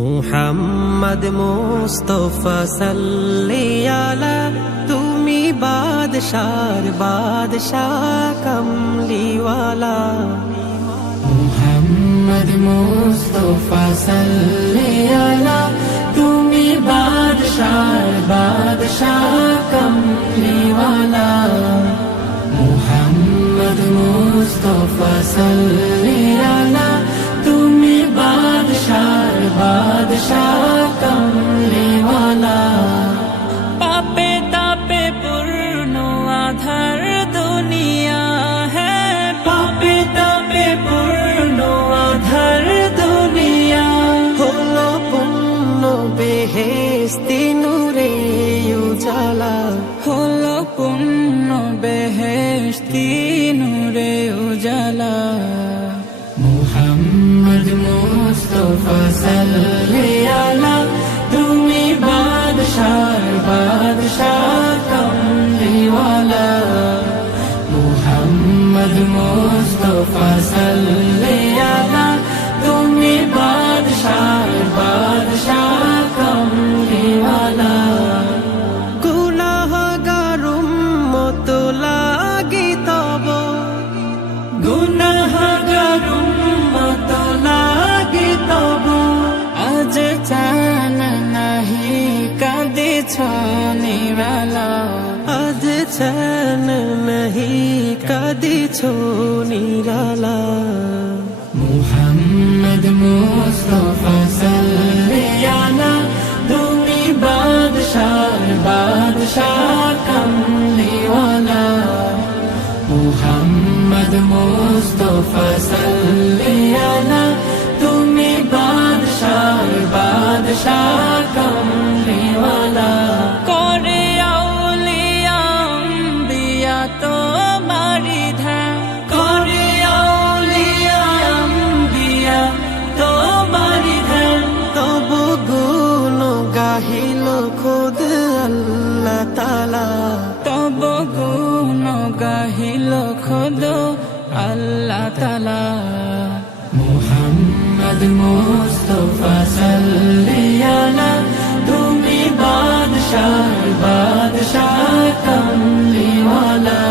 মুহাম্মদ মুস্তাফা সাল্লি আলা, তুমি বাদশার বাদশাহ কমলিওয়ালা। মুহাম্মদ মুস্তাফা সাল্লি আলা, তুমি বাদশার বাদশাহ কমলিওয়ালা। মুহাম্মদ মুস্তাফা সাল্লি আলা, তুমি বাদশার বাদশাহ কমলিওয়ালা। পাপে তাপে পূর্ণ আধার দুনিয়া হ্যাঁ, পাপে তাপে পূর্ণ আধার দুনিয়া। হলো পূর্ণ বেহেশতি নূরে উজালা, হলো পূর্ণ বেহেশতি নূরে উজালা। মুহাম্মদ মুস্তাফা সাল্লি আলা, তুমি বাদশার বাদশাহ কমলিওয়ালা। মুহাম্মদ মুস্তাফা সাল্লি আলা, তুমি বাদশার বাদশাহ কমলিওয়ালা। গুনাহগার উম্মত লাগি তব, গুনাহগার উম্মত লাগি তব। আজ চান নাহি কাঁদিছ নিরালা, আজ চান নাহি কাঁদিছ নিরালা। মুহাম্মদ মুস্তাফা সাল্লি আলা, তুমি বাদশার বাদশাহ কমলিওয়ালা। মুহাম্মদ মুস্তাফা সাল্লি আলা, তুমি বাদশার বাদশাহ কমলিওয়ালা। করে আউলিয়া আম্বিয়া তোমারি ধ্যান, করে আউলিয়া আম্বিয়া তোমারি ধ্যান। তব গুণ গাহিল খুদ আল্লাহ তাআলা, তব গুণ গাহিল খুদ আল্লাহ তাআলা। মুহাম্মদ মুস্তাফা সাল্লি আলা, তুমি বাদশার বাদশাহ কমলিওয়ালা।